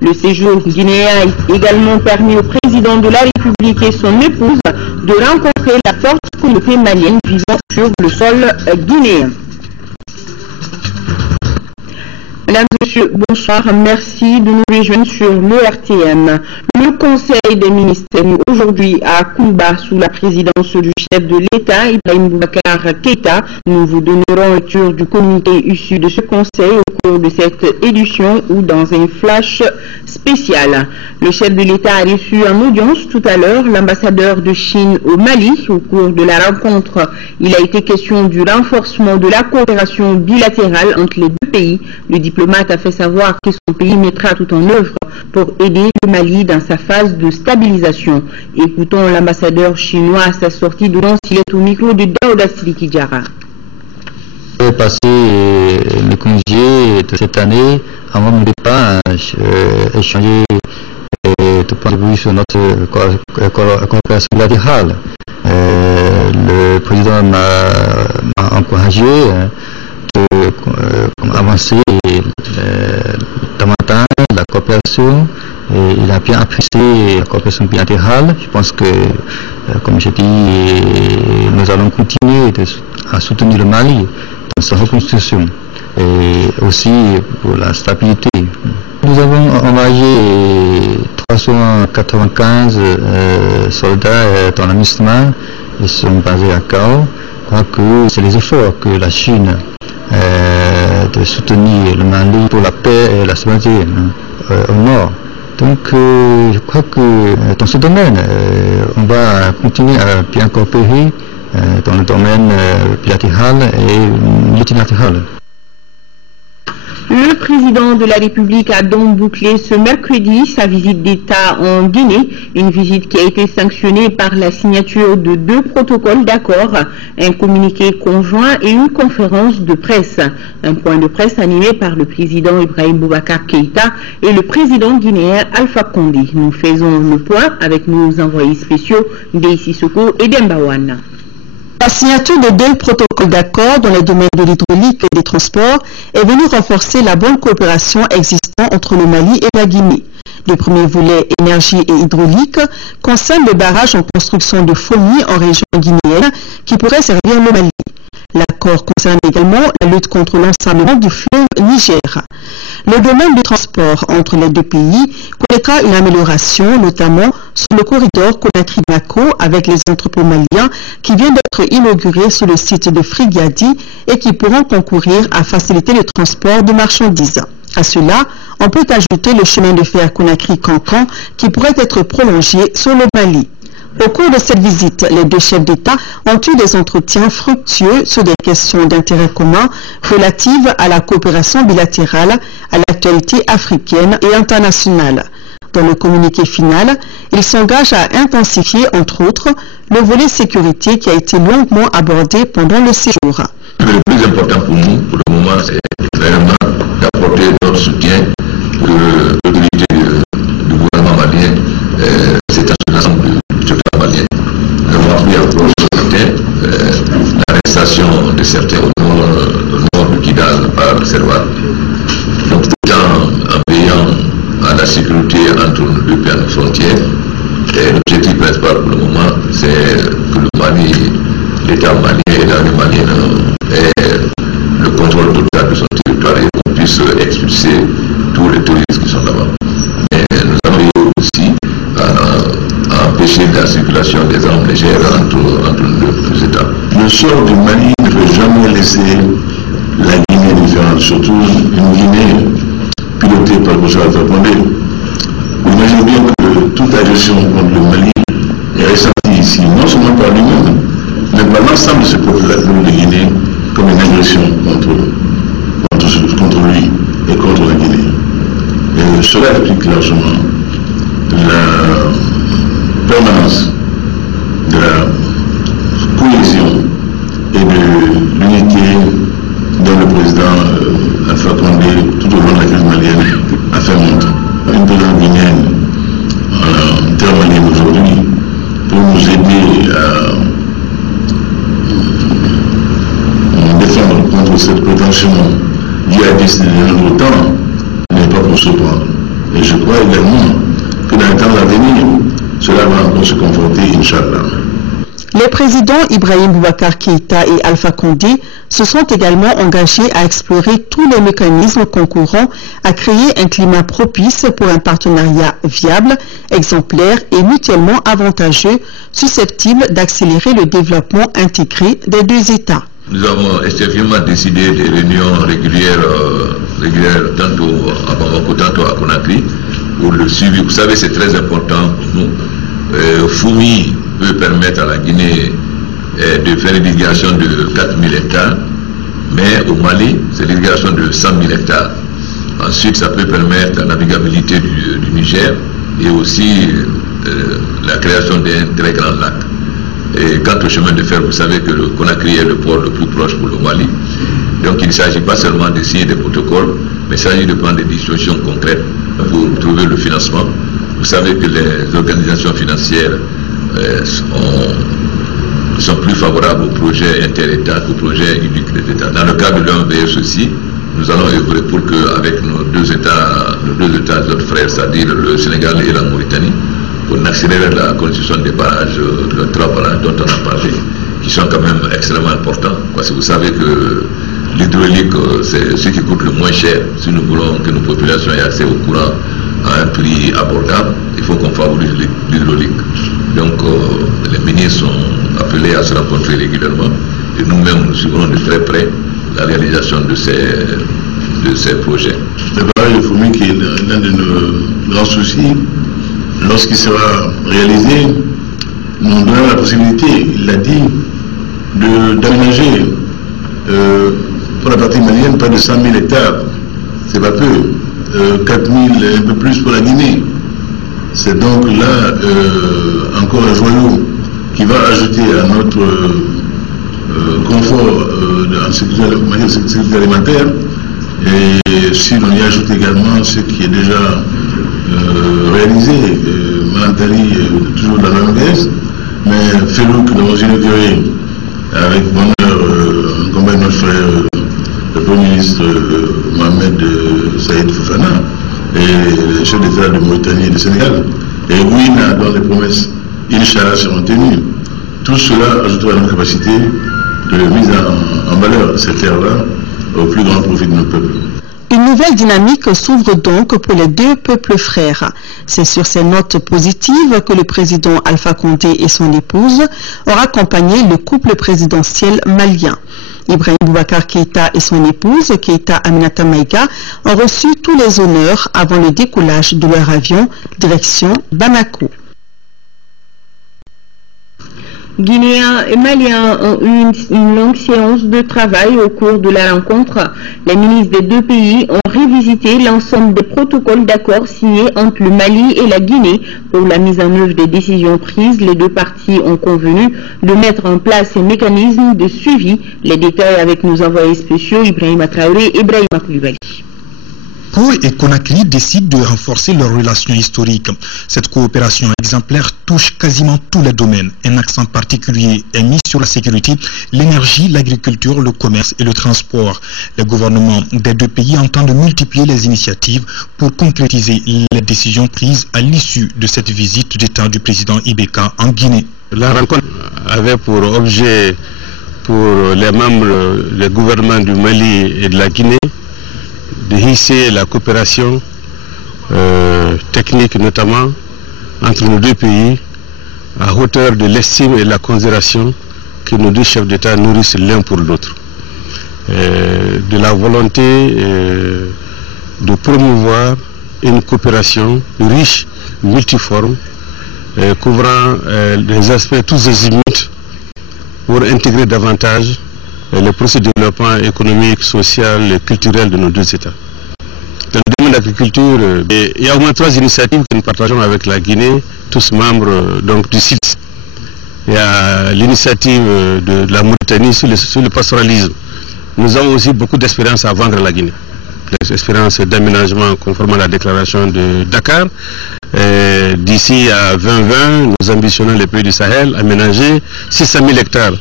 Le séjour guinéen a également permis au président de la République et son épouse de rencontrer la forte communauté malienne vivant sur le sol guinéen. Mesdames et messieurs, bonsoir. Merci de nous rejoindre sur l'ERTM. Le Conseil des ministres aujourd'hui à Koumba sous la présidence du chef de l'État, Ibrahim Boubacar Keïta. Nous vous donnerons lecture du communiqué issu de ce conseil au cours de cette édition ou dans un flash spécial. Le chef de l'État a reçu en audience tout à l'heure l'ambassadeur de Chine au Mali. Au cours de la rencontre, il a été question du renforcement de la coopération bilatérale entre les deux pays. Le diplomate a fait savoir que son pays mettra tout en œuvre pour aider le Mali dans sa phase de stabilisation. Écoutons l'ambassadeur chinois à sa sortie d'audience. Il est au micro de Daouda Sidiki Diarra. Passé le congé de cette année, avant mon départ, échanger tout point de vue sur notre coopération bilatérale. Le président m'a encouragé de avancer davantage la coopération. Et il a bien apprécié la coopération bilatérale. Je pense que, comme je dis, nous allons continuer à soutenir le Mali dans sa reconstruction et aussi pour la stabilité. Nous avons engagé 395 soldats dans la MISMA. Ils sont basés à Gao. Je crois que c'est les efforts que la Chine de soutenir le Mali pour la paix et la stabilité au nord. Donc je crois que dans ce domaine, on va continuer à bien coopérer dans le domaine bilatéral et multilatéral. Le président de la République a donc bouclé ce mercredi sa visite d'État en Guinée, une visite qui a été sanctionnée par la signature de 2 protocoles d'accord, un communiqué conjoint et une conférence de presse. Un point de presse animé par le président Ibrahim Boubacar Keïta et le président guinéen Alpha Condé. Nous faisons le point avec nos envoyés spéciaux Dey Sissoko et Dembawana. La signature de 2 protocoles d'accord dans les domaines de l'hydraulique et des transports est venue renforcer la bonne coopération existant entre le Mali et la Guinée. Le premier volet énergie et hydraulique concerne le barrage en construction de Fourmi en région guinéenne qui pourrait servir le Mali. L'accord concerne également la lutte contre l'ensablement du fleuve Niger. Le domaine du transport entre les deux pays connaîtra une amélioration, notamment sur le corridor Conakry-Bamako avec les entrepôts maliens qui viennent d'être inaugurés sur le site de Frigadi et qui pourront concourir à faciliter le transport de marchandises. À cela, on peut ajouter le chemin de fer Conakry-Cancan qui pourrait être prolongé sur le Mali. Au cours de cette visite, les 2 chefs d'État ont eu des entretiens fructueux sur des questions d'intérêt commun relatives à la coopération bilatérale, à l'actualité africaine et internationale. Dans le communiqué final, ils s'engagent à intensifier, entre autres, le volet sécurité qui a été longuement abordé pendant le séjour. Le plus important pour nous, pour le moment, c'est vraiment d'apporter notre soutien que l'autorité du gouvernement malien s'est ensemble du malien. Nous avons appris encore ce matin l'arrestation de certains au nord du Kidal par le Servat. Donc tout en veillant à la sécurité entre les deux pays à nos frontières. L'objectif principal pour le moment, c'est que le Mali, l'État malien et l'armée malienne aient le contrôle total de son territoire et qu'on puisse expulser tous les touristes qui sont là-bas. Mais nous avons veillé aussi à empêcher la circulation des armes légères entre les deux États. Le sort du Mali ne peut jamais laisser la Guinée différente, surtout une Guinée pilotée par le professeur Alpha Condé. Vous imaginez bien que toute agression contre le Mali est ressentie ici, non seulement par lui-même, mais par l'ensemble de ce peuple de Guinée comme une agression contre lui et contre la Guinée. Et cela explique largement la permanence de la cohésion et de l'unité dont le président Alpha Condé, tout au long de la crise malienne, a fait montre. Une présidente guinéenne en termes maliens aujourd'hui pour nous aider à défendre contre cette prétention djihadiste de notre temps n'est pas pour se prendre. Et je crois également que dans les temps à venir, cela va encore se confronter, Inch'Allah. Les présidents Ibrahim Boubacar Keïta et Alpha Condé se sont également engagés à explorer tous les mécanismes concourant à créer un climat propice pour un partenariat viable, exemplaire et mutuellement avantageux, susceptible d'accélérer le développement intégré des deux États. Nous avons effectivement décidé des réunions régulières tantôt à Bamako, tantôt à Conakry, pour le suivi. Vous savez, c'est très important pour nous. FOUMI peut permettre à la Guinée de faire une irrigation de 4000 hectares, mais au Mali, c'est l'irrigation de 100 000 hectares. Ensuite, ça peut permettre la navigabilité du Niger et aussi la création d'un très grand lac. Et quant au chemin de fer, vous savez que le Conakry est le port le plus proche pour le Mali. Donc il ne s'agit pas seulement de signer des protocoles, mais il s'agit de prendre des dispositions concrètes pour trouver le financement. Vous savez que les organisations financières sont plus favorables aux projets inter-États qu'aux projets uniques des États. Dans le cadre de l'OMVS aussi, nous allons œuvrer pour qu'avec nos deux États, notre frères, c'est-à-dire le Sénégal et la Mauritanie, on accélère la construction des barrages, de 3 barrages dont on a parlé, qui sont quand même extrêmement importants. Parce que vous savez que l'hydraulique, c'est ce qui coûte le moins cher. Si nous voulons que nos populations aient accès au courant à un prix abordable, il faut qu'on favorise l'hydraulique. Donc les ministres sont appelés à se rencontrer régulièrement et nous-mêmes nous suivrons de très près la réalisation de ces projets. Le barrage de FOUMI qui est l'un de nos grands soucis, lorsqu'il sera réalisé, nous donnera la possibilité, il l'a dit, d'aménager pour la partie malienne près de 100 000 hectares. C'est pas peu. 4 000, un peu plus pour la Guinée. C'est donc là encore un joyau qui va ajouter à notre confort en sécurité alimentaire. Et si l'on y ajoute également ce qui est déjà réalisé, Malantali toujours dans l'OMS, mais Felou que nous avons inauguré avec bonheur en compagnie de notre frère le Premier ministre Mohamed Saïd Fofana et le chef d'État de Mauritanie et du Sénégal, et Ouina dont les promesses Inch'Allah seront tenues. Tout cela ajoutera à notre capacité de mise en valeur de cette terre-là au plus grand profit de nos peuples. Une nouvelle dynamique s'ouvre donc pour les deux peuples frères. C'est sur ces notes positives que le président Alpha Condé et son épouse ont accompagné le couple présidentiel malien. Ibrahim Boubacar Keïta et son épouse, Keïta Aminata Maïga, ont reçu tous les honneurs avant le décollage de leur avion, direction Bamako. Guinéens et Maliens ont eu une longue séance de travail au cours de la rencontre. Les ministres des deux pays ont révisité l'ensemble des protocoles d'accord signés entre le Mali et la Guinée pour la mise en œuvre des décisions prises. Les deux parties ont convenu de mettre en place un mécanisme de suivi. Les détails avec nos envoyés spéciaux Ibrahim Traoré et Ibrahim Koulibaly. Pau et Conakry décident de renforcer leurs relations historiques. Cette coopération exemplaire touche quasiment tous les domaines. Un accent particulier est mis sur la sécurité, l'énergie, l'agriculture, le commerce et le transport. Les gouvernements des deux pays entendent multiplier les initiatives pour concrétiser les décisions prises à l'issue de cette visite d'État du président Ibeka en Guinée. La rencontre avait pour objet, pour les membres des gouvernements du Mali et de la Guinée, de hisser la coopération technique notamment entre nos deux pays à hauteur de l'estime et de la considération que nos deux chefs d'État nourrissent l'un pour l'autre. De la volonté de promouvoir une coopération riche, multiforme, couvrant les aspects tous azimuts pour intégrer davantage le processus de développement économique, social et culturel de nos deux États. Dans le domaine de l'agriculture, il y a au moins 3 initiatives que nous partageons avec la Guinée, tous membres donc, du CITES. Il y a l'initiative de la Mauritanie sur le pastoralisme. Nous avons aussi beaucoup d'expérience à vendre à la Guinée. L'expérience d'aménagement conformément à la déclaration de Dakar. D'ici à 2020, nous ambitionnons les pays du Sahel aménager 600 000 hectares.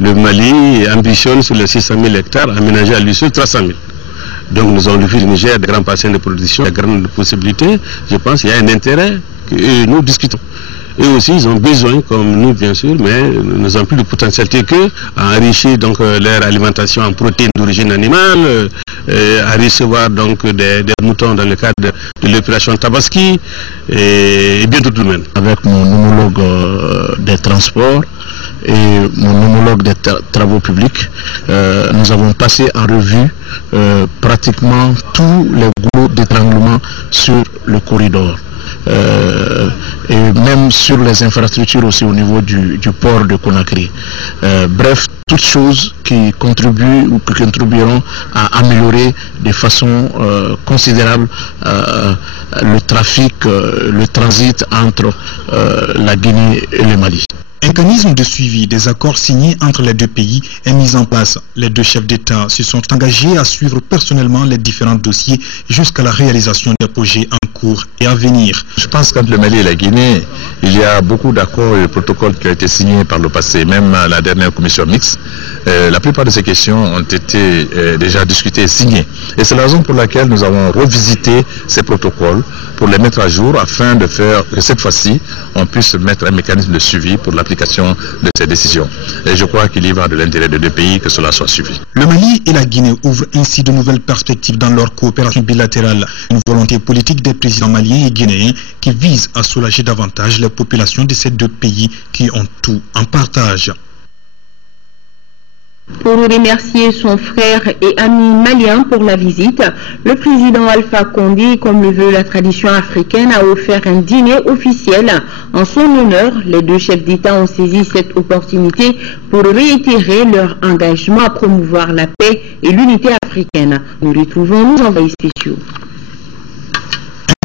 Le Mali ambitionne sur les 600 000 hectares aménagés à lui seul 300 000. Donc nous avons vu le Niger, des grands bassins de production, des grandes possibilités. Je pense qu'il y a un intérêt que nous discutons. Eux aussi, ils ont besoin, comme nous bien sûr, mais nous avons plus de potentialité qu'eux à enrichir donc leur alimentation en protéines d'origine animale, à recevoir donc des moutons dans le cadre de l'opération Tabaski et bien d'autres domaines. Avec mon homologue des transports et mon homologue des travaux publics, nous avons passé en revue pratiquement tous les goulots d'étranglement sur le corridor. Et même sur les infrastructures aussi au niveau du port de Conakry. Bref, toutes choses qui contribuent ou qui contribueront à améliorer de façon considérable le trafic, le transit entre la Guinée et le Mali. Un mécanisme de suivi des accords signés entre les deux pays est mis en place. Les deux chefs d'État se sont engagés à suivre personnellement les différents dossiers jusqu'à la réalisation des projets en cours et à venir. Je pense qu'entre le Mali et la Guinée, il y a beaucoup d'accords et de protocoles qui ont été signés par le passé, même à la dernière commission mixte. La plupart de ces questions ont été déjà discutées et signées. Et c'est la raison pour laquelle nous avons revisité ces protocoles pour les mettre à jour afin de faire que cette fois-ci, on puisse mettre un mécanisme de suivi pour l'application de ces décisions. Et je crois qu'il y va de l'intérêt des deux pays que cela soit suivi. Le Mali et la Guinée ouvrent ainsi de nouvelles perspectives dans leur coopération bilatérale. Une volonté politique des présidents maliens et guinéens qui vise à soulager davantage les populations de ces deux pays qui ont tout en partage. Pour remercier son frère et ami malien pour la visite, le président Alpha Condé, comme le veut la tradition africaine, a offert un dîner officiel en son honneur. Les deux chefs d'État ont saisi cette opportunité pour réitérer leur engagement à promouvoir la paix et l'unité africaine. Nous retrouvons nos envoyés spéciaux.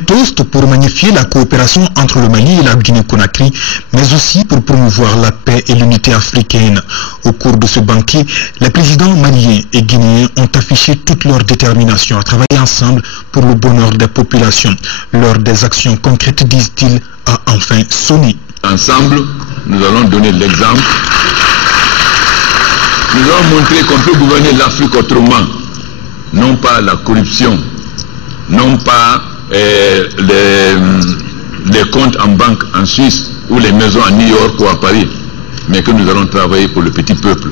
Toast pour magnifier la coopération entre le Mali et la Guinée-Conakry, mais aussi pour promouvoir la paix et l'unité africaine. Au cours de ce banquet, les présidents maliens et guinéens ont affiché toute leur détermination à travailler ensemble pour le bonheur des populations. L'heure des actions concrètes, disent-ils, a enfin sonné. Ensemble, nous allons donner l'exemple. Nous allons montrer qu'on peut gouverner l'Afrique autrement. Non pas la corruption, non pas les comptes en banque en Suisse ou les maisons à New York ou à Paris, mais que nous allons travailler pour le petit peuple.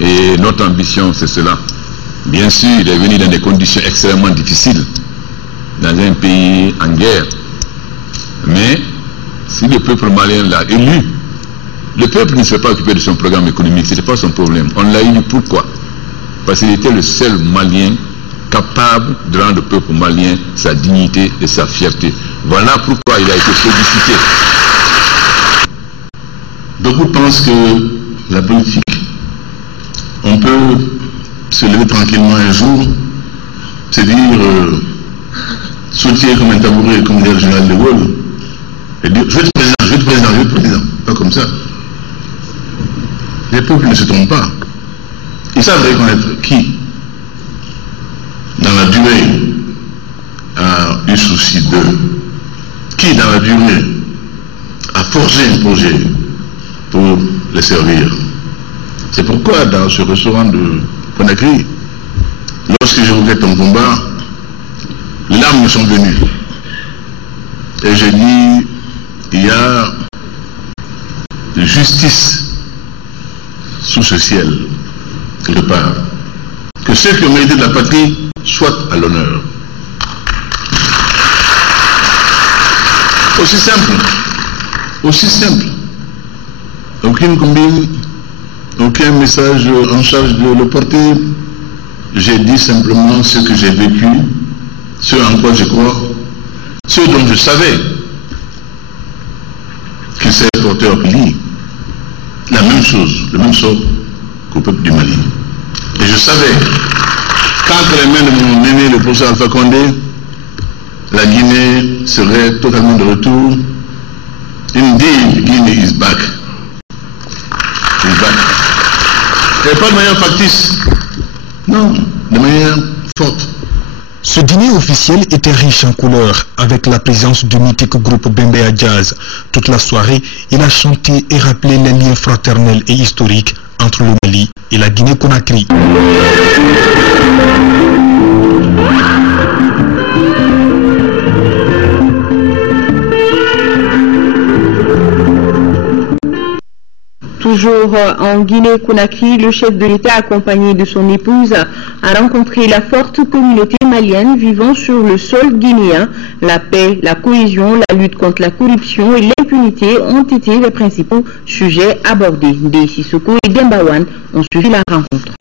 Et notre ambition, c'est cela. Bien sûr, il est venu dans des conditions extrêmement difficiles, dans un pays en guerre. Mais si le peuple malien l'a élu, le peuple ne s'est pas occupé de son programme économique, ce n'était pas son problème. On l'a élu pourquoi? Parce qu'il était le seul Malien capable de rendre au peuple malien sa dignité et sa fierté. Voilà pourquoi il a été félicité. Beaucoup pensent que la politique, on peut se lever tranquillement un jour, se dire, sauter comme un tabouret, comme dit le général de Gaulle, et dire, je vais être président, je vais être président, je vais être président. Pas comme ça. Les peuples ne se trompent pas. Ils savent reconnaître qui, dans la durée, a eu souci d'eux, qui, dans la durée, a forgé un projet pour les servir. C'est pourquoi, dans ce restaurant de Conakry, lorsque je regrette ton combat, les larmes me sont venues. Et j'ai dit, il y a justice sous ce ciel, quelque part. Que ceux qui ont mérité de la patrie soient à l'honneur. Aussi simple. Aussi simple. Aucune combine, aucun message en charge de le porter. J'ai dit simplement ce que j'ai vécu, ce en quoi je crois, ce dont je savais qu'il s'est porté au pays. La même chose, le même sort qu'au peuple du Mali. Et je savais qu'entre les mains de mon aîné, le professeur Alpha Condé, la Guinée serait totalement de retour. Indeed, Guinea is back. Is back. Et pas de manière factice. Non, de manière forte. Ce dîner officiel était riche en couleurs, avec la présence du mythique groupe Bembea Jazz. Toute la soirée, il a chanté et rappelé les liens fraternels et historiques entre le Mali et la Guinée-Conakry. Toujours en Guinée-Conakry, le chef de l'État accompagné de son épouse a rencontré la forte communauté malienne vivant sur le sol guinéen. La paix, la cohésion, la lutte contre la corruption et l'impunité ont été les principaux sujets abordés. Des Sissoko et Dembawan ont suivi la rencontre.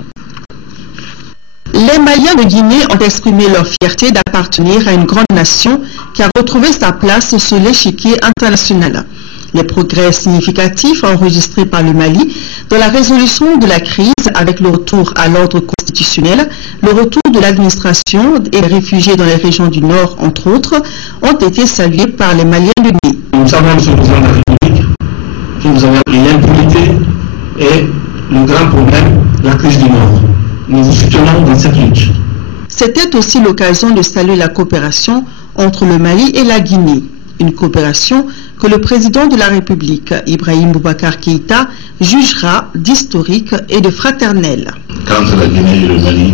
Les Maliens de Guinée ont exprimé leur fierté d'appartenir à une grande nation qui a retrouvé sa place sur l'échiquier international. Les progrès significatifs enregistrés par le Mali dans la résolution de la crise avec le retour à l'ordre constitutionnel, le retour de l'administration et les réfugiés dans les régions du Nord, entre autres, ont été salués par les Maliens de Guinée. Nous savons, M. le Président de la République, que nous avons l'impunité et le grand problème, la crise du Nord. Nous vous soutenons dans cette lutte. C'était aussi l'occasion de saluer la coopération entre le Mali et la Guinée. Une coopération que le président de la République, Ibrahim Boubacar Keïta, jugera d'historique et de fraternelle. Entre la Guinée et le Mali,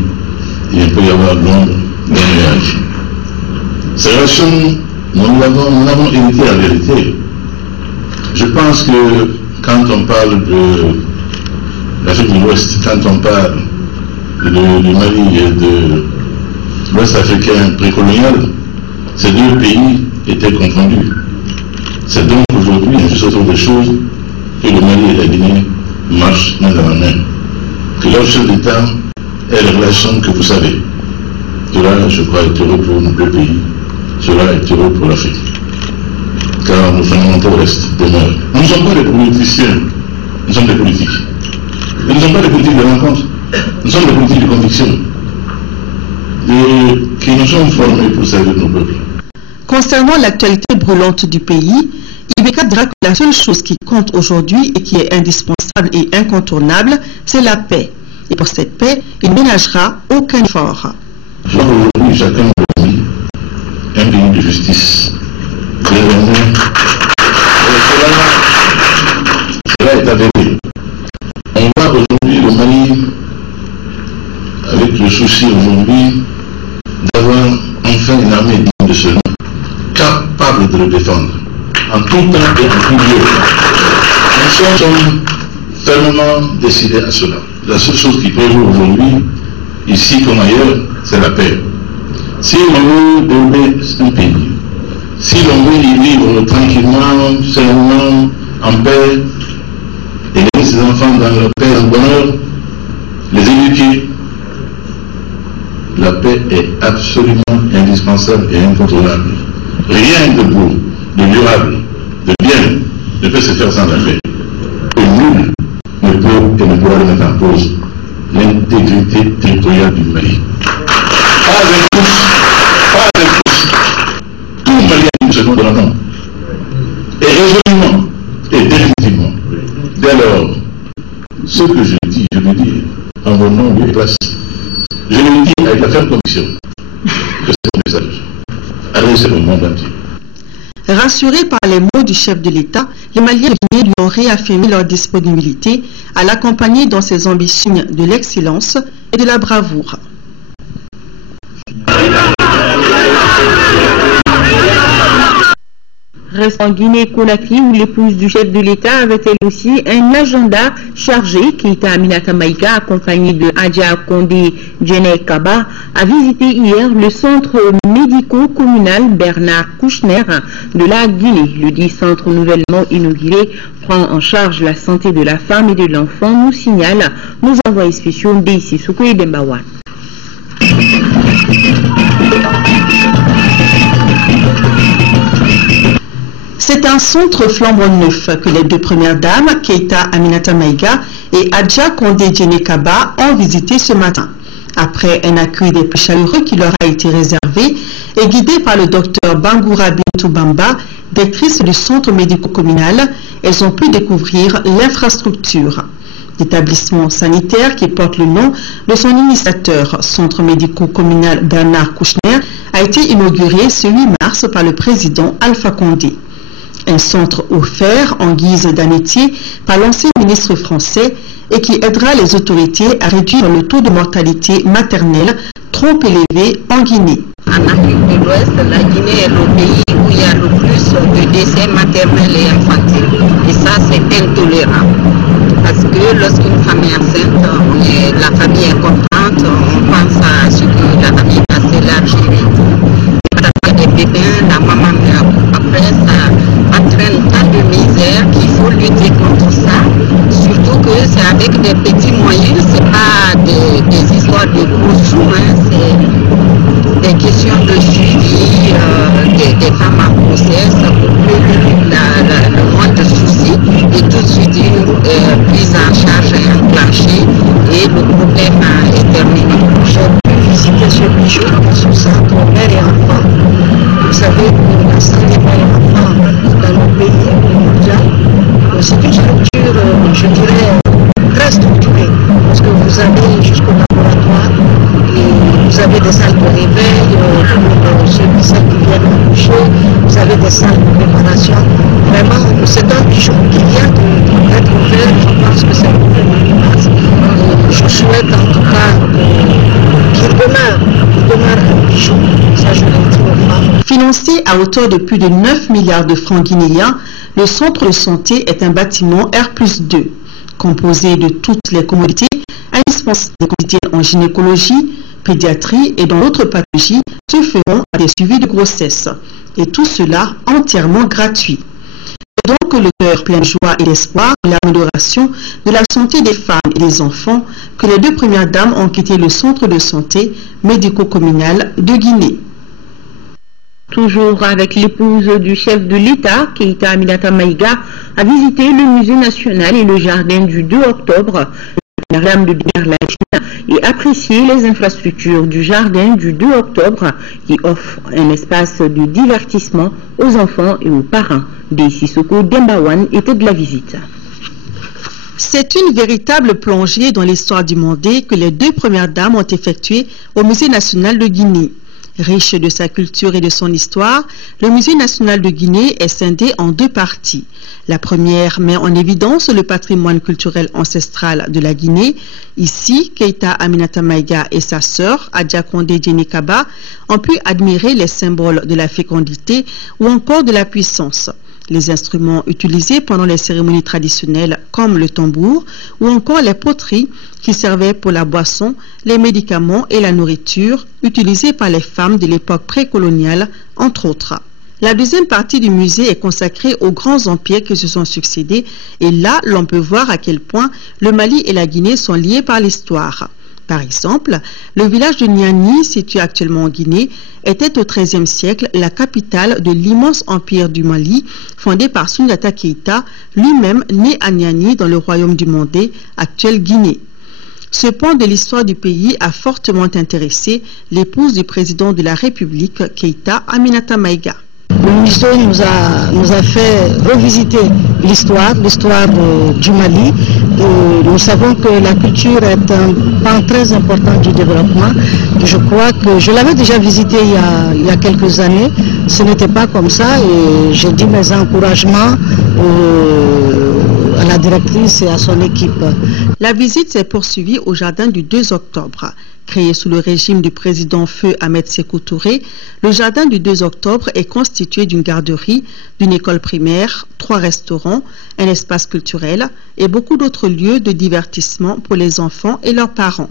il peut y avoir l'ombre d'un nuage. Ces relations, nous l'avons hérité en vérité. Je pense que quand on parle de l'Afrique de l'Ouest, quand on parle du Mali et de l'Ouest africain précolonial, ces deux pays étaient confondus. C'est donc aujourd'hui, un juste autour des choses, que le Mali et la Guinée marchent main dans la main. Que leur chef d'État ait les relations que vous savez. Cela, je crois, est heureux pour nos deux pays. Cela est heureux pour l'Afrique. Car nos fondamentaux restent, demeurent. Nous ne sommes pas des politiciens, nous sommes des politiques. Nous ne sommes pas des politiques de rencontre, nous sommes des politiques de conviction. Qui nous sommes formés pour servir nos peuples. Concernant l'actualité brûlante du pays, Ibeka dira que la seule chose qui compte aujourd'hui et qui est indispensable et incontournable, c'est la paix. Et pour cette paix, il ne ménagera aucun effort. Aujourd'hui, chacun doit dire un pays de justice. Cela est avéré. On voit aujourd'hui le Mali avec le souci aujourd'hui d'avoir enfin une armée digne de ce nom, capable de le défendre, en tout temps et en tout lieu. Nous sommes fermement décidés à cela. La seule chose qui prévaut aujourd'hui, ici comme ailleurs, c'est la paix. Si l'on veut développer un pays, si l'on veut y vivre tranquillement, sereinement, en paix, et laisser ses enfants dans leur paix, en bonheur, les éduquer, la paix est absolument indispensable et incontournable. Rien de beau, de durable, de bien ne peut se faire sans la paix. Et nul ne peut et ne doit remettre en cause l'intégrité territoriale du Mali. Pas un pouce. Tout Malien se donne le nom. Et résolument et définitivement. Dès lors, ce que je dis, je le dis en mon nom, lieu et place. Je le dis avec la ferme conviction que c'est un message adressé au monde entier. Rassurés par les mots du chef de l'État, les Maliens de Guinée lui ont réaffirmé leur disponibilité à l'accompagner dans ses ambitions de l'excellence et de la bravoure. Reste en Guinée-Conakry où l'épouse du chef de l'État avait elle aussi un agenda chargé. Keïta Aminata Maïga, accompagnée de Adja Condé Djené Kaba, a visité hier le centre médico-communal Bernard Kouchner de la Guinée. Le dit centre nouvellement inauguré prend en charge la santé de la femme et de l'enfant, nous signalent nos envoyés spéciaux Deïssi Soukou et Dembawan. C'est un centre flambant neuf que les deux premières dames, Keïta Aminata Maïga et Adja Condé Djené Kaba, ont visité ce matin. Après un accueil des plus chaleureux qui leur a été réservé et guidé par le docteur Bangoura Bintou Bamba, directrice du centre médico-communal, elles ont pu découvrir l'infrastructure. L'établissement sanitaire qui porte le nom de son initiateur, Centre médico-communal Bernard Kouchner, a été inauguré ce 8 mars par le président Alpha Condé. Un centre offert en guise d'amitié par l'ancien ministre français et qui aidera les autorités à réduire le taux de mortalité maternelle trop élevé en Guinée. En Afrique de l'Ouest, la Guinée est le pays où il y a le plus de décès maternels et infantiles. Et ça, c'est intolérable. Parce que lorsqu'une femme est enceinte, la famille est contente, on pense à ce que la famille va s'élargir et tout. Quand il y a des bébés, la maman meurt. Après, ça entraîne tant de misère qu'il faut lutter contre ça. Surtout que c'est avec des petits moyens, c'est pas des histoires de gros sous, hein, c'est des questions de suivi des femmes en grossesse pour le moins de soucis et tout de suite une prise en charge est enclenchée et le problème est terminé. J'ai pu visiter ce bijou dans ce centre mère et enfant. Vous savez que la santé mère et enfant dans le pays mondial, c'est une structure, je dirais, très structurée, parce que vous avez jusqu'au laboratoire, et vous avez des salles de réveil pour ceux qui viennent accoucher, vous avez des salles de préparation. Vraiment, c'est un bijou qui vient d'être ouvert, je pense que c'est le 1er mars. Je souhaite en tout cas qu'il demeure un bijou, ça je l'ai dit aux femmes. Financé à hauteur de plus de 9 milliards de francs guinéens, le centre de santé est un bâtiment R+2, composé de toutes les commodités indispensables. Des commodités en gynécologie, pédiatrie et dans d'autres pathologies se feront à des suivis de grossesse. Et tout cela entièrement gratuit. C'est donc le cœur plein de joie et d'espoir de l'amélioration de la santé des femmes et des enfants que les 2 premières dames ont quitté le centre de santé médico-communal de Guinée. Toujours avec l'épouse du chef de l'État, Keïta Aminata Maïga, a visité le musée national et le jardin du 2 octobre. La dame de Biarlaïna et apprécié les infrastructures du jardin du 2 octobre qui offre un espace de divertissement aux enfants et aux parents. Des Sissoko Dembawan était de la visite. C'est une véritable plongée dans l'histoire du Mandé que les 2 premières dames ont effectuée au musée national de Guinée. Riche de sa culture et de son histoire, le musée national de Guinée est scindé en 2 parties. La première met en évidence le patrimoine culturel ancestral de la Guinée. Ici, Keïta Aminata Maïga et sa sœur, Adja Kondé Djenikaba, ont pu admirer les symboles de la fécondité ou encore de la puissance. Les instruments utilisés pendant les cérémonies traditionnelles comme le tambour ou encore les poteries qui servaient pour la boisson, les médicaments et la nourriture utilisés par les femmes de l'époque précoloniale, entre autres. La deuxième partie du musée est consacrée aux grands empires qui se sont succédés et là, l'on peut voir à quel point le Mali et la Guinée sont liés par l'histoire. Par exemple, le village de Niani, situé actuellement en Guinée, était au XIIIe siècle la capitale de l'immense empire du Mali, fondé par Soundiata Keïta, lui-même né à Niani dans le royaume du Mandé, actuelle Guinée. Ce pan de l'histoire du pays a fortement intéressé l'épouse du président de la République, Keïta Aminata Maïga. Le musée nous a fait revisiter l'histoire du Mali. Nous savons que la culture est un pan très important du développement. Je crois que je l'avais déjà visité il y a quelques années. Ce n'était pas comme ça et j'ai dit mes encouragements à la directrice et à son équipe. La visite s'est poursuivie au jardin du 2 octobre. Créé sous le régime du président Feu Ahmed Sékou Touré, le jardin du 2 octobre est constitué d'une garderie, d'une école primaire, 3 restaurants, un espace culturel et beaucoup d'autres lieux de divertissement pour les enfants et leurs parents.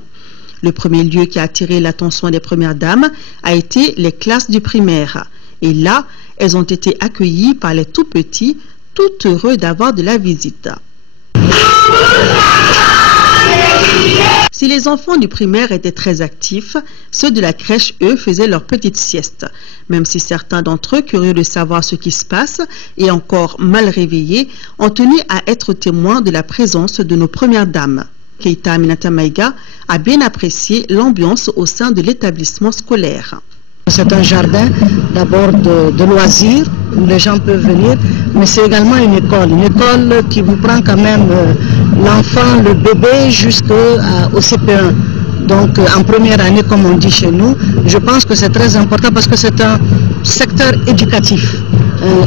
Le premier lieu qui a attiré l'attention des premières dames a été les classes du primaire. Et là, elles ont été accueillies par les tout-petits, tout heureux d'avoir de la visite. Si les enfants du primaire étaient très actifs, ceux de la crèche, eux, faisaient leur petite sieste. Même si certains d'entre eux, curieux de savoir ce qui se passe et encore mal réveillés, ont tenu à être témoins de la présence de nos premières dames. Keïta Aminata Maïga a bien apprécié l'ambiance au sein de l'établissement scolaire. C'est un jardin d'abord de loisirs où les gens peuvent venir, mais c'est également une école qui vous prend quand même l'enfant, le bébé jusqu'au CP1. Donc en première année, comme on dit chez nous, je pense que c'est très important parce que c'est un secteur éducatif,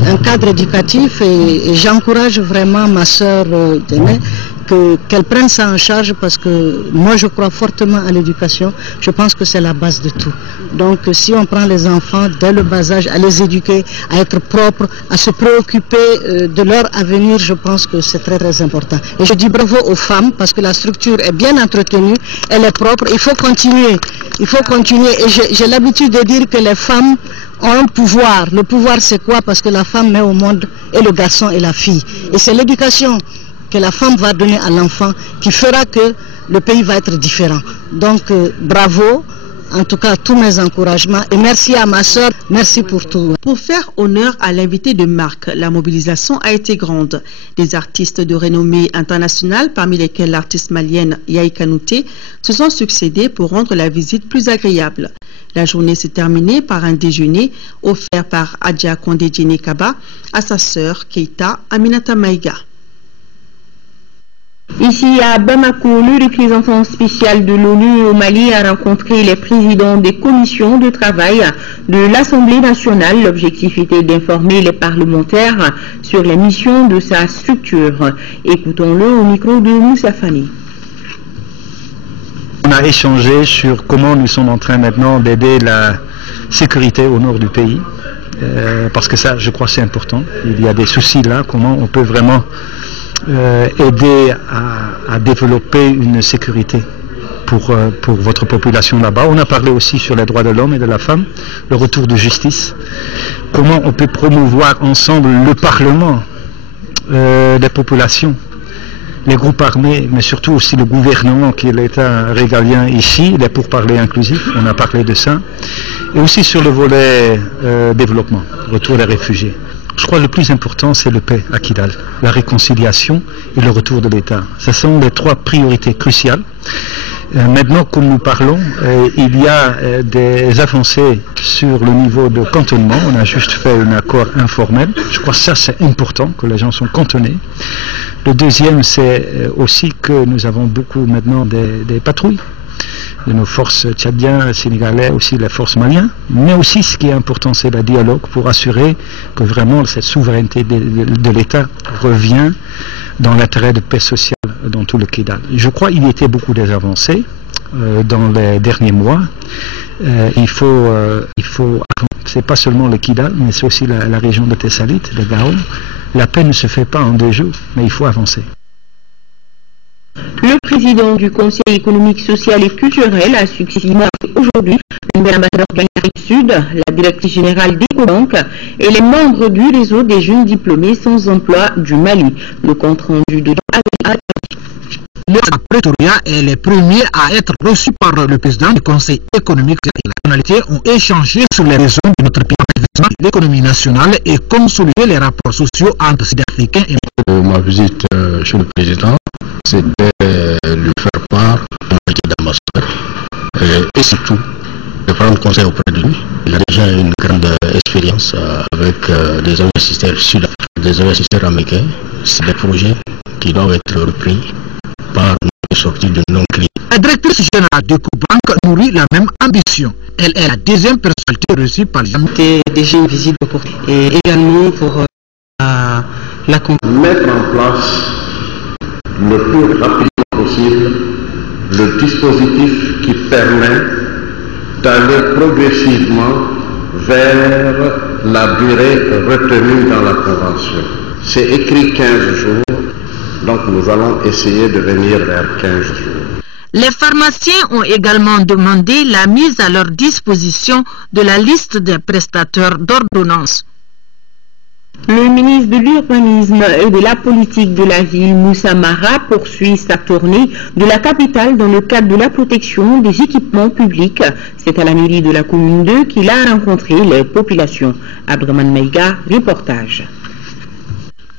un cadre éducatif et j'encourage vraiment ma sœur Déné qu'elle prenne ça en charge, parce que moi je crois fortement à l'éducation. Je pense que c'est la base de tout. Donc si on prend les enfants dès le bas âge, à les éduquer, à être propres, à se préoccuper de leur avenir, je pense que c'est très très important. Et je dis bravo aux femmes, parce que la structure est bien entretenue, elle est propre, il faut continuer. Il faut continuer. Et j'ai l'habitude de dire que les femmes ont un pouvoir. Le pouvoir c'est quoi? Parce que la femme met au monde et le garçon et la fille. Et c'est l'éducation que la femme va donner à l'enfant qui fera que le pays va être différent. Donc bravo, en tout cas tous mes encouragements, et merci à ma soeur, merci pour tout. Pour faire honneur à l'invité de marque, la mobilisation a été grande. Des artistes de renommée internationale, parmi lesquels l'artiste malienne Yaye Kanouté, se sont succédés pour rendre la visite plus agréable. La journée s'est terminée par un déjeuner offert par Adja Kondé Djene Kaba à sa sœur Keita Aminata Maïga. Ici à Bamako, le représentant spécial de l'ONU au Mali a rencontré les présidents des commissions de travail de l'Assemblée nationale. L'objectif était d'informer les parlementaires sur les missions de sa structure. Écoutons-le au micro de Moussa Fani. On a échangé sur comment nous sommes en train maintenant d'aider la sécurité au nord du pays, parce que ça, je crois, c'est important. Il y a des soucis là, comment on peut vraiment aider à développer une sécurité pour votre population là-bas. On a parlé aussi sur les droits de l'homme et de la femme, le retour de justice, comment on peut promouvoir ensemble le Parlement des populations, les groupes armés, mais surtout aussi le gouvernement qui est l'État régalien ici, les pourparlers inclusifs, on a parlé de ça, et aussi sur le volet développement, retour des réfugiés. Je crois que le plus important, c'est le paix à Kidal, la réconciliation et le retour de l'État. Ce sont les trois priorités cruciales. Maintenant, comme nous parlons, il y a des avancées sur le niveau de cantonnement. On a juste fait un accord informel. Je crois que ça, c'est important, que les gens sont cantonnés. Le deuxième, c'est aussi que nous avons beaucoup maintenant des patrouilles de nos forces tchadiennes, sénégalais, aussi les forces maliennes, mais aussi ce qui est important, c'est le dialogue pour assurer que vraiment cette souveraineté de l'État revient dans l'intérêt de paix sociale dans tout le Kidal. Je crois qu'il y était beaucoup des avancées dans les derniers mois. Il faut c'est pas seulement le Kidal, mais c'est aussi la région de Tessalit, de Gao. La paix ne se fait pas en 2 jours, mais il faut avancer. Le président du Conseil économique, social et culturel a successivement aujourd'hui le nouvel ambassadeur de l'Amérique Sud, la directrice générale d'Ecobank et les membres du réseau des jeunes diplômés sans emploi du Mali. Le compte rendu de Le Pretoria est les premiers à être reçus par le président du Conseil économique et la nationalité ont échangé sur les raisons de notre plan d'investissement de l'économie nationale et consolider les rapports sociaux entre Sud-Africains et ma visite chez le président, c'était lui faire part de mon métier d'ambassadeur et surtout de prendre conseil auprès de lui. Il a déjà une grande expérience avec des investisseurs sud-africains, des investisseurs américains. C'est des projets qui doivent être repris par une sortie de non-crédit. La directrice générale d'Ecobank nourrit la même ambition. Elle est la deuxième personnalité reçue par les amis. C'était déjà une visite et également pour la compagnie. Mettre en place le plus rapidement possible le dispositif qui permet d'aller progressivement vers la durée retenue dans la Convention. C'est écrit 15 jours, donc nous allons essayer de venir vers 15 jours. Les pharmaciens ont également demandé la mise à leur disposition de la liste des prestateurs d'ordonnance. Le ministre de l'Urbanisme et de la Politique de la Ville, Moussa Mara, poursuit sa tournée de la capitale dans le cadre de la protection des équipements publics. C'est à la mairie de la commune 2 qu'il a rencontré les populations. Abdraman Maïga, reportage.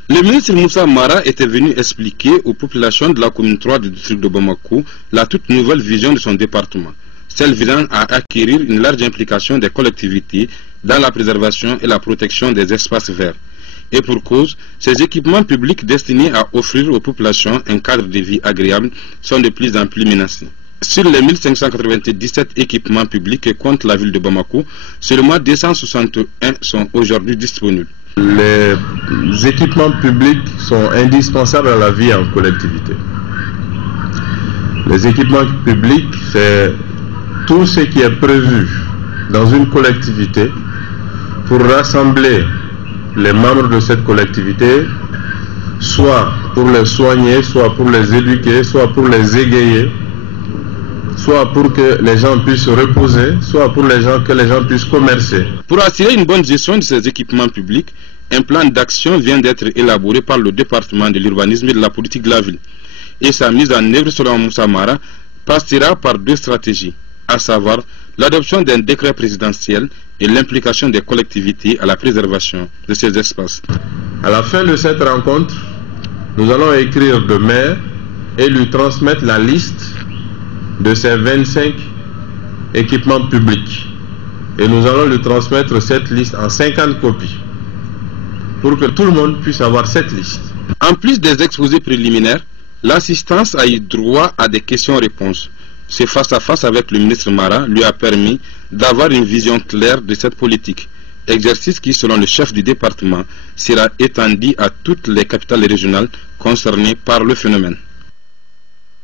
Le ministre Moussa Mara était venu expliquer aux populations de la commune 3 du district de Bamako la toute nouvelle vision de son département, celle visant à acquérir une large implication des collectivités dans la préservation et la protection des espaces verts. Et pour cause, ces équipements publics destinés à offrir aux populations un cadre de vie agréable sont de plus en plus menacés. Sur les 1597 équipements publics que compte la ville de Bamako, seulement 261 sont aujourd'hui disponibles. Les équipements publics sont indispensables à la vie en collectivité. Les équipements publics, c'est tout ce qui est prévu dans une collectivité pour rassembler les membres de cette collectivité, soit pour les soigner, soit pour les éduquer, soit pour les égayer, soit pour que les gens puissent se reposer, soit pour que les gens puissent commercer. Pour assurer une bonne gestion de ces équipements publics, un plan d'action vient d'être élaboré par le département de l'urbanisme et de la politique de la ville. Et sa mise en œuvre selon Moussa Mara passera par 2 stratégies, à savoir l'adoption d'un décret présidentiel et l'implication des collectivités à la préservation de ces espaces. À la fin de cette rencontre, nous allons écrire le maire et lui transmettre la liste de ces 25 équipements publics. Et nous allons lui transmettre cette liste en 50 copies pour que tout le monde puisse avoir cette liste. En plus des exposés préliminaires, l'assistance a eu droit à des questions-réponses. Ce face-à-face avec le ministre Mara lui a permis d'avoir une vision claire de cette politique. Exercice qui, selon le chef du département, sera étendu à toutes les capitales régionales concernées par le phénomène.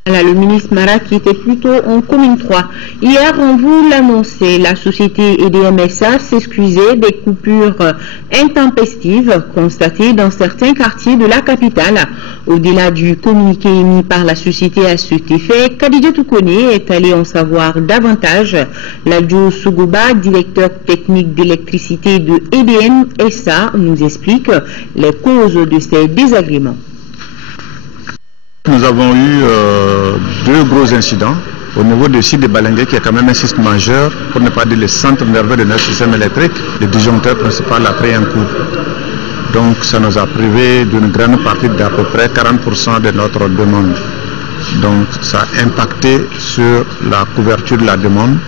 Voilà, le ministre Mara qui était plutôt en commune 3. Hier, on vous l'annonçait, la société EDMSA s'excusait des coupures intempestives constatées dans certains quartiers de la capitale. Au-delà du communiqué émis par la société à cet effet, Khadija Toukone est allé en savoir davantage. Ladjo Sougouba, directeur technique d'électricité de EDMSA, nous explique les causes de ces désagréments. Nous avons eu 2 gros incidents au niveau du site de Balengue, qui est quand même un système majeur, pour ne pas dire le centre nerveux de notre système électrique. Le disjoncteur principal a pris un coup. Donc ça nous a privé d'une grande partie d'à peu près 40% de notre demande. Donc ça a impacté sur la couverture de la demande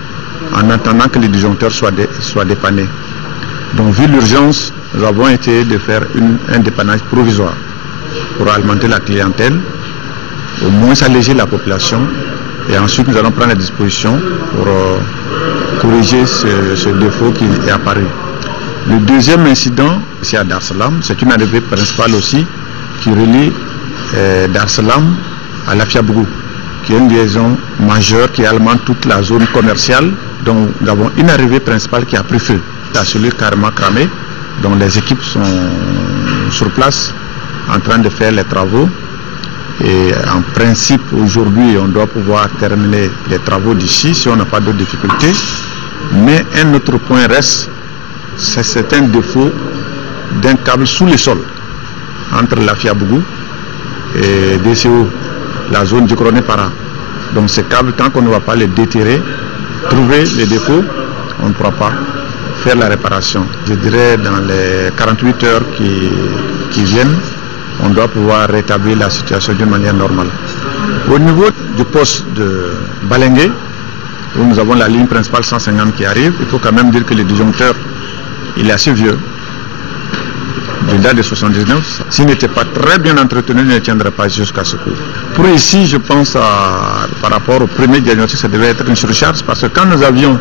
en attendant que le disjoncteur soit dépanné. Donc vu l'urgence, nous avons essayé de faire un dépannage provisoire pour alimenter la clientèle, au moins alléger la population, et ensuite nous allons prendre les dispositions pour corriger ce défaut qui est apparu. Le deuxième incident, c'est à Dar Salam, c'est une arrivée principale aussi qui relie Dar Salam à Lafiabougou, qui est une liaison majeure qui alimente toute la zone commerciale. Donc nous avons une arrivée principale qui a pris feu, la cellule carrément cramée, donc les équipes sont sur place en train de faire les travaux. Et en principe, aujourd'hui, on doit pouvoir terminer les travaux d'ici si on n'a pas d'autres difficultés. Mais un autre point reste, c'est un défaut d'un câble sous le sol entre la Fiabougou et DCO, la zone du Coroné-Para. Donc ces câbles, tant qu'on ne va pas les déterrer, trouver les défauts, on ne pourra pas faire la réparation. Je dirais dans les 48 heures qui viennent, on doit pouvoir rétablir la situation d'une manière normale. Au niveau du poste de Balengue, où nous avons la ligne principale 150 qui arrive, il faut quand même dire que le disjoncteur, il est assez vieux, de date de 79. S'il n'était pas très bien entretenu, il ne tiendrait pas jusqu'à ce coup. Pour ici, je pense par rapport au premier diagnostic, ça devait être une surcharge, parce que quand nous avions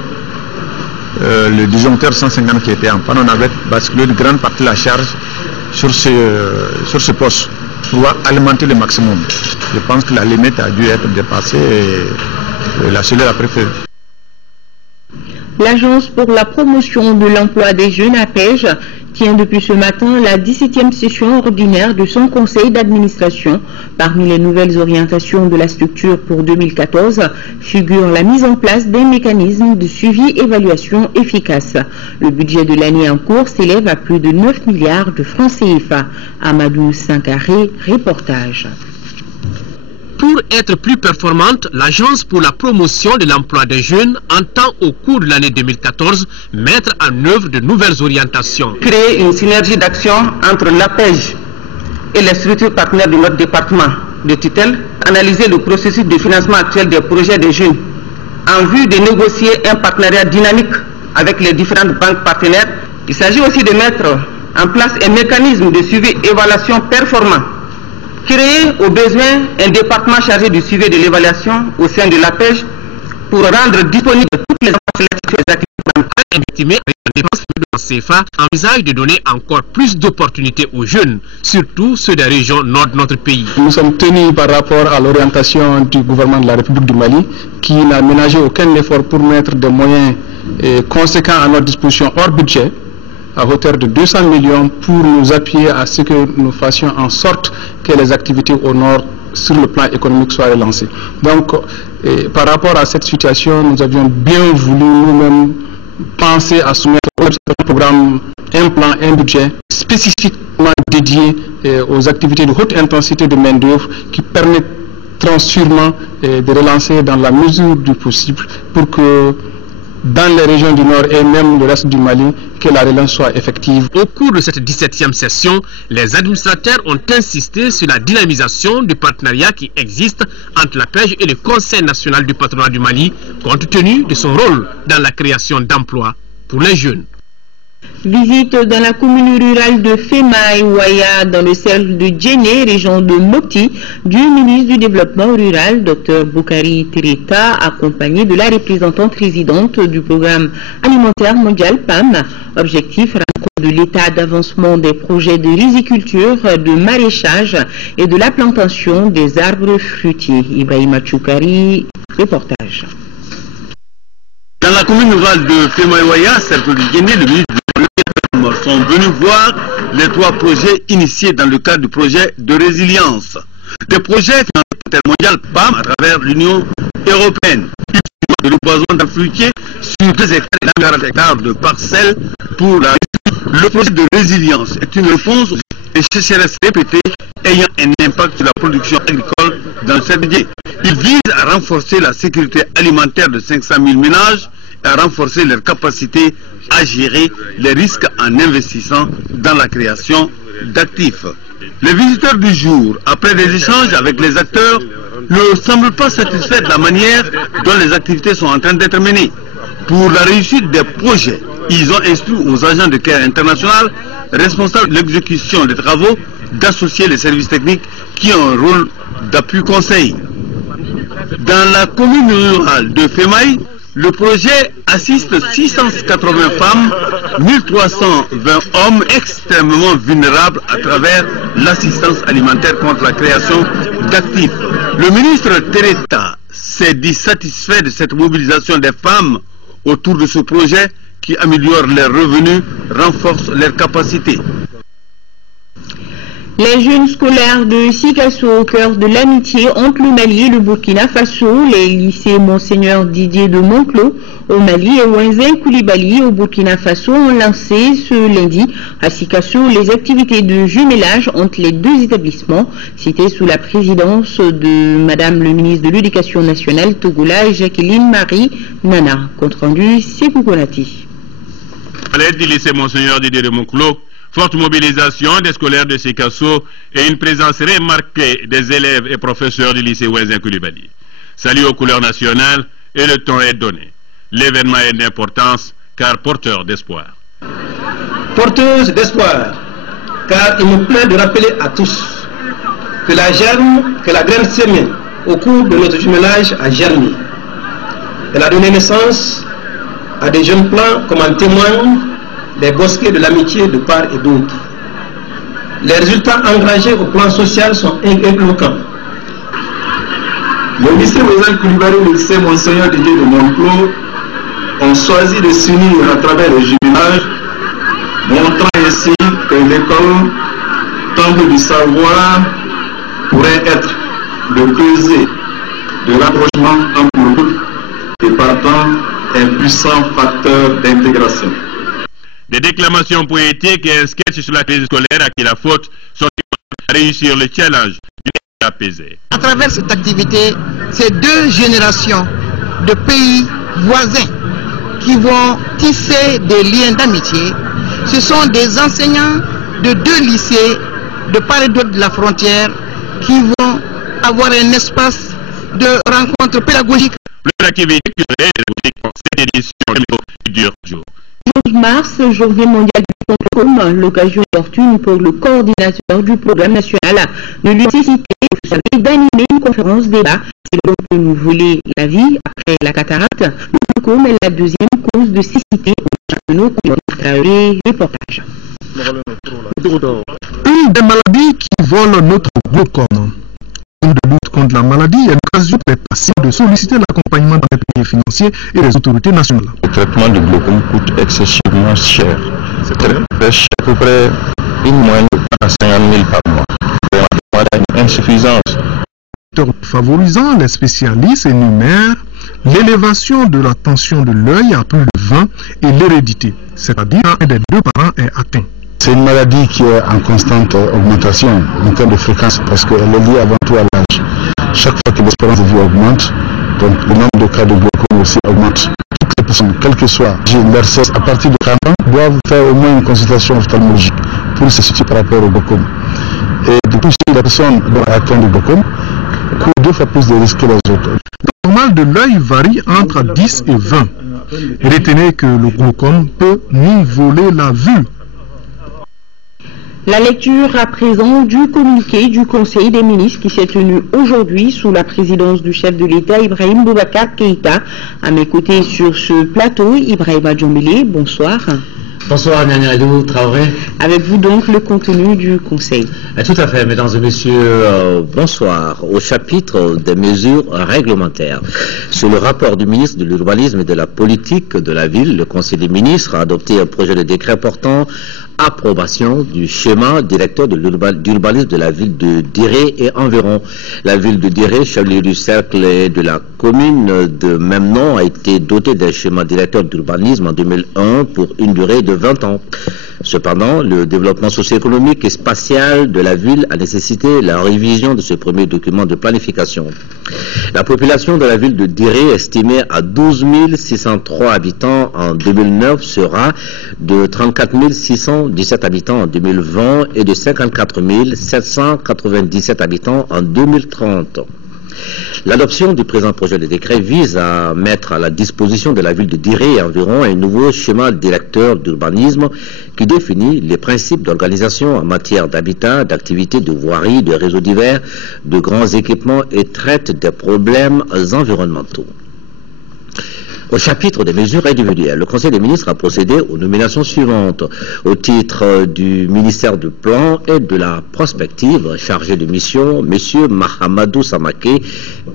le disjoncteur 150 qui était en panne, on avait basculé une grande partie de la charge sur ce poste pour alimenter le maximum. Je pense que la limite a dû être dépassée et la cellule a pris feu. L'Agence pour la promotion de l'emploi des jeunes APEJ tient depuis ce matin la 17e session ordinaire de son conseil d'administration. Parmi les nouvelles orientations de la structure pour 2014 figure la mise en place d'un mécanisme de suivi-évaluation efficace. Le budget de l'année en cours s'élève à plus de 9 milliards de francs CFA. Amadou Sankaré, reportage. Pour être plus performante, l'Agence pour la promotion de l'emploi des jeunes entend au cours de l'année 2014 mettre en œuvre de nouvelles orientations. Créer une synergie d'action entre l'APEJ et les structures partenaires de notre département de tutelle, analyser le processus de financement actuel des projets des jeunes en vue de négocier un partenariat dynamique avec les différentes banques partenaires. Il s'agit aussi de mettre en place un mécanisme de suivi et évaluation performant. Créer au besoin un département chargé du suivi de l'évaluation au sein de l'APEJ pour rendre disponibles toutes les informations. estimé en dépenses de CFA, envisage de donner encore plus d'opportunités aux jeunes, surtout ceux des régions nord de notre pays. Nous sommes tenus par rapport à l'orientation du gouvernement de la République du Mali, qui n'a ménagé aucun effort pour mettre des moyens conséquents à notre disposition hors budget, à hauteur de 200 millions, pour nous appuyer à ce que nous fassions en sorte que les activités au nord sur le plan économique soient relancées. Donc, par rapport à cette situation, nous avions bien voulu nous-mêmes penser à soumettre un programme, un plan, un budget spécifiquement dédié aux activités de haute intensité de main-d'œuvre qui permettront sûrement de relancer dans la mesure du possible pour que dans les régions du Nord et même le reste du Mali, que la relance soit effective. Au cours de cette 17e session, les administrateurs ont insisté sur la dynamisation du partenariat qui existe entre la pêche et le Conseil national du patronat du Mali, compte tenu de son rôle dans la création d'emplois pour les jeunes. Visite dans la commune rurale de Femaï-Waya, dans le cercle de Djéné, région de Mopti, du ministre du Développement rural, Dr Boukari Tireta, accompagné de la représentante résidente du programme alimentaire mondial PAM. Objectif, rencontre de l'état d'avancement des projets de riziculture, de maraîchage et de la plantation des arbres fruitiers. Ibrahima Choukari, reportage. Dans la commune rurale de Femaï-Waya, cercle de Djéné, le ministre sont venus voir les 3 projets initiés dans le cadre du projet de résilience. Des projets financés mondial PAM à travers l'Union européenne. De l'empoisonnement d'arbres fruitiers sur 2 hectares et 40 hectares de parcelles pour la résilience. Le projet de résilience est une réponse aux sécheresses répétées ayant un impact sur la production agricole dans cette région. Il vise à renforcer la sécurité alimentaire de 500 000 ménages et à renforcer leur capacité à gérer les risques en investissant dans la création d'actifs. Les visiteurs du jour, après des échanges avec les acteurs, ne semblent pas satisfaits de la manière dont les activités sont en train d'être menées. Pour la réussite des projets, ils ont instruit aux agents de Care International, responsables de l'exécution des travaux, d'associer les services techniques qui ont un rôle d'appui conseil. Dans la commune rurale de Femaï, le projet assiste 680 femmes, 1320 hommes extrêmement vulnérables à travers l'assistance alimentaire contre la création d'actifs. Le ministre Tereta s'est dit satisfait de cette mobilisation des femmes autour de ce projet qui améliore leurs revenus, renforce leurs capacités. Les jeunes scolaires de Sikasso au cœur de l'amitié entre le Mali et le Burkina Faso, les lycées Monseigneur Didier de Monclos au Mali et Ouenzin Koulibaly au Burkina Faso ont lancé ce lundi à Sikasso les activités de jumelage entre les 2 établissements, cités sous la présidence de Madame le ministre de l'Éducation nationale Togola et Jacqueline Marie Nana. Compte rendu, Sékou Konati. À l'aide du lycée Monseigneur Didier de Monclos, forte mobilisation des scolaires de Sikasso et une présence remarquée des élèves et professeurs du lycée Ouenzin Koulibaly. Salut aux couleurs nationales et le temps est donné. L'événement est d'importance car porteur d'espoir. Porteuse d'espoir, car il me plaît de rappeler à tous que la graine semée au cours de notre jumelage a germé. Elle a donné naissance à des jeunes plants comme en témoignent les bosquets de l'amitié de part et d'autre. Les résultats engagés au plan social sont éloquents. Le lycée Ouenzin Koulibaly et le lycée Monseigneur Didier de Monclos ont choisi de s'unir à travers le jumelage, montrant ainsi que l'école, temple du savoir, pourrait être le creuset de rapprochement entre le groupe et partant un puissant facteur d'intégration. Des déclamations poétiques et un sketch sur la crise scolaire à qui la faute sont à réussir le challenge du apaisé. À travers cette activité, c'est 2 générations de pays voisins qui vont tisser des liens d'amitié. Ce sont des enseignants de 2 lycées de part et d'autre de la frontière qui vont avoir un espace de rencontre pédagogique. L'activité culturelle et pédagogique pour cette édition du 12 mars, Journée mondiale du comme l'occasion opportune pour le coordinateur du programme national de l'université, vous savez, d'animer une conférence débat. C'est donc que nous voulons la vie après la cataracte. Le glaucome est la deuxième cause de cécité au Château et reportage. Une des maladies qui volent notre glaucome. De lutte contre la maladie est l'occasion pour les patients de solliciter l'accompagnement des pays financiers et des autorités nationales. Le traitement du glaucome coûte excessivement cher. C'est très cher, à peu près une moyenne de 50 000 par mois. Une insuffisance. Favorisant, les spécialistes énumèrent l'élévation de la tension de l'œil à plus de 20 et l'hérédité, c'est-à-dire un des deux parents est atteint. C'est une maladie qui est en constante augmentation en termes de fréquence parce qu'elle est liée avant tout à l'âge. Chaque fois que l'espérance de vie augmente, donc le nombre de cas de glaucome aussi augmente. Toutes les personnes, quel que soit leur sexe, à partir de 40 ans, doivent faire au moins une consultation ophtalmologique pour se situer par rapport au glaucome. Et du coup, si la personne est atteinte de glaucome, court 2 fois plus de risques que les autres. Le normal de l'œil varie entre 10 et 20. Retenez que le glaucome peut nous voler la vue. La lecture à présent du communiqué du Conseil des ministres qui s'est tenu aujourd'hui sous la présidence du chef de l'État Ibrahim Boubacar Keïta. À mes côtés sur ce plateau, Ibrahim Adjombélé, bonsoir. Bonsoir Nianiadou Traoré. Avec vous donc le contenu du Conseil. Tout à fait, mesdames et messieurs, bonsoir. Au chapitre des mesures réglementaires. Sur le rapport du ministre de l'Urbanisme et de la Politique de la Ville, le Conseil des ministres a adopté un projet de décret portant approbation du schéma directeur de l'urbanisme de la ville de Diré et environ. La ville de Diré, chef-lieu du cercle et de la commune de même nom, a été dotée d'un schéma directeur d'urbanisme en 2001 pour une durée de 20 ans. Cependant, le développement socio-économique et spatial de la ville a nécessité la révision de ce premier document de planification. La population de la ville de Diré, estimée à 12 603 habitants en 2009, sera de 34 617 habitants en 2020 et de 54 797 habitants en 2030. L'adoption du présent projet de décret vise à mettre à la disposition de la ville de Diré et environ un nouveau schéma directeur d'urbanisme qui définit les principes d'organisation en matière d'habitat, d'activités, de voirie, de réseaux divers, de grands équipements et traite des problèmes environnementaux. Au chapitre des mesures individuelles, le Conseil des ministres a procédé aux nominations suivantes. Au titre du ministère du Plan et de la Prospective, chargé de mission, M. Mahamadou Samake,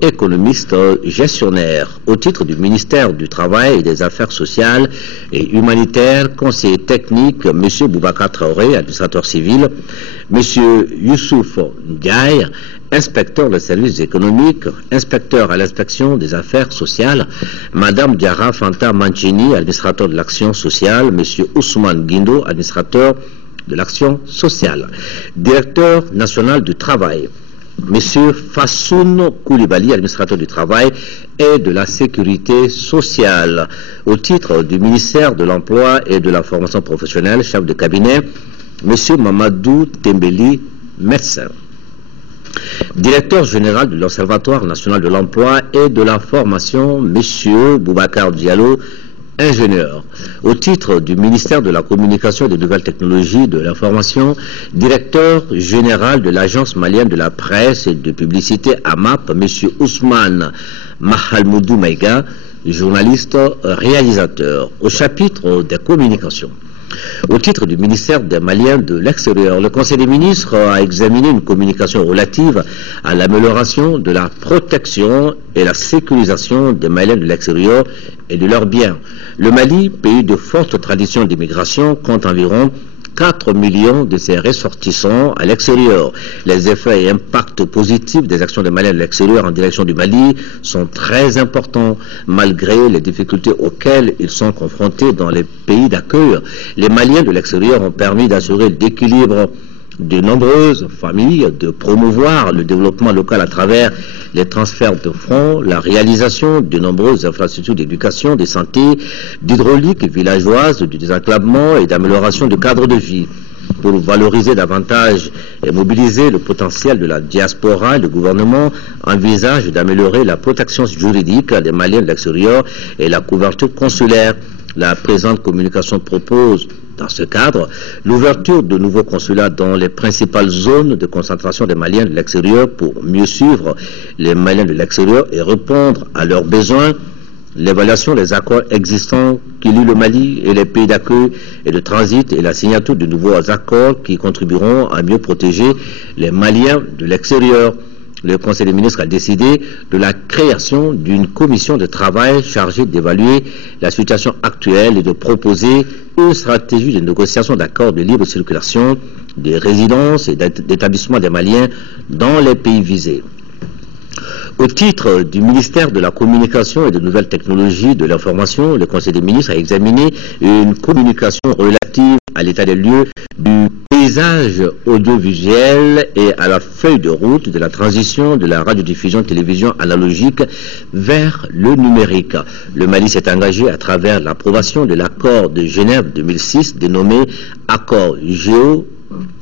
économiste gestionnaire. Au titre du ministère du Travail et des Affaires sociales et humanitaires, conseiller technique, M. Boubacar Traoré, administrateur civil, M. Youssouf Ndiaye, inspecteur des services économiques, inspecteur à l'inspection des affaires sociales, Madame Diara Fanta Mancini, administrateur de l'action sociale, Monsieur Ousmane Guindo, administrateur de l'action sociale, directeur national du travail, Monsieur Fassoun Koulibaly, administrateur du travail et de la sécurité sociale. Au titre du ministère de l'Emploi et de la formation professionnelle, chef de cabinet, Monsieur Mamadou Tembeli, médecin. Directeur général de l'Observatoire national de l'emploi et de la formation, M. Boubacar Diallo, ingénieur. Au titre du ministère de la Communication et des Nouvelles Technologies de l'Information, directeur général de l'Agence malienne de la presse et de publicité AMAP, M. Ousmane Mahalmoudou Maïga, journaliste réalisateur. Au chapitre des communications. Au titre du ministère des Maliens de l'extérieur, le Conseil des ministres a examiné une communication relative à l'amélioration de la protection et la sécurisation des Maliens de l'extérieur et de leurs biens. Le Mali, pays de forte tradition d'immigration, compte environ 4 millions de ses ressortissants à l'extérieur. Les effets et impacts positifs des actions des Maliens de l'extérieur en direction du Mali sont très importants, malgré les difficultés auxquelles ils sont confrontés dans les pays d'accueil. Les Maliens de l'extérieur ont permis d'assurer l'équilibre de nombreuses familles, de promouvoir le développement local à travers les transferts de fonds, la réalisation de nombreuses infrastructures d'éducation, de santé, d'hydraulique villageoise, du désenclavement et d'amélioration du cadre de vie. Pour valoriser davantage et mobiliser le potentiel de la diaspora, le gouvernement envisage d'améliorer la protection juridique des Maliens de l'extérieur et la couverture consulaire. La présente communication propose Dans ce cadre, l'ouverture de nouveaux consulats dans les principales zones de concentration des Maliens de l'extérieur pour mieux suivre les Maliens de l'extérieur et répondre à leurs besoins, l'évaluation des accords existants qui lient le Mali et les pays d'accueil et de transit et la signature de nouveaux accords qui contribueront à mieux protéger les Maliens de l'extérieur. Le Conseil des ministres a décidé de la création d'une commission de travail chargée d'évaluer la situation actuelle et de proposer une stratégie de négociation d'accords de libre circulation, de résidence et d'établissement des Maliens dans les pays visés. Au titre du ministère de la Communication et des Nouvelles Technologies de l'Information, le Conseil des ministres a examiné une communication relative à l'état des lieux du paysage audiovisuel et à la feuille de route de la transition de la radiodiffusion-télévision analogique vers le numérique. Le Mali s'est engagé à travers l'approbation de l'accord de Genève 2006 dénommé Accord Géo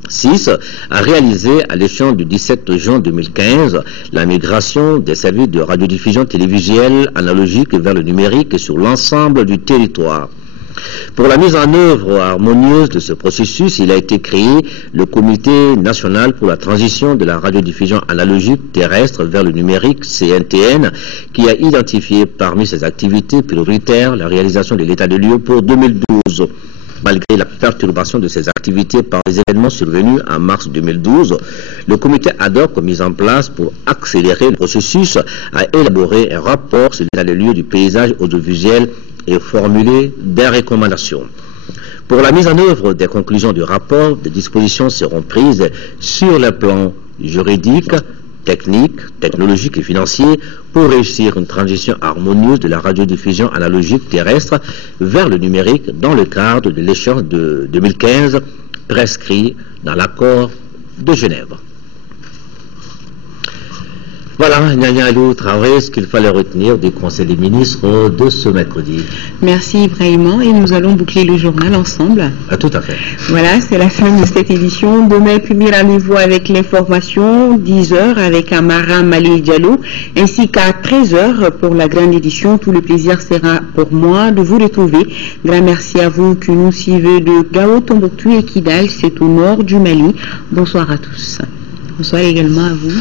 6 a réalisé à l'échéance du 17 juin 2015 la migration des services de radiodiffusion télévisuelle analogique vers le numérique sur l'ensemble du territoire. Pour la mise en œuvre harmonieuse de ce processus, il a été créé le Comité national pour la transition de la radiodiffusion analogique terrestre vers le numérique, CNTN, qui a identifié parmi ses activités prioritaires la réalisation de l'état de lieu pour 2012. Malgré la perturbation de ces activités par les événements survenus en mars 2012, le comité ad hoc mis en place pour accélérer le processus a élaboré un rapport sur l'état des lieux du paysage audiovisuel et formulé des recommandations. Pour la mise en œuvre des conclusions du rapport, des dispositions seront prises sur le plan juridique, technique, technologique et financier pour réussir une transition harmonieuse de la radiodiffusion analogique terrestre vers le numérique dans le cadre de l'échéance de 2015 prescrit dans l'accord de Genève. Voilà, Nyanya Alou Traoré, ce qu'il fallait retenir du Conseil des ministres de ce mercredi. Merci Ibrahima, et nous allons boucler le journal ensemble. Tout à fait. Voilà, c'est la fin de cette édition. Demain, premier rendez-vous avec l'information, 10h avec Amara Malé Diallo, ainsi qu'à 13h pour la grande édition. Tout le plaisir sera pour moi de vous retrouver. Grand merci à vous qui nous suivez de Gao, Tombouctou et Kidal, c'est au nord du Mali. Bonsoir à tous. Bonsoir également à vous.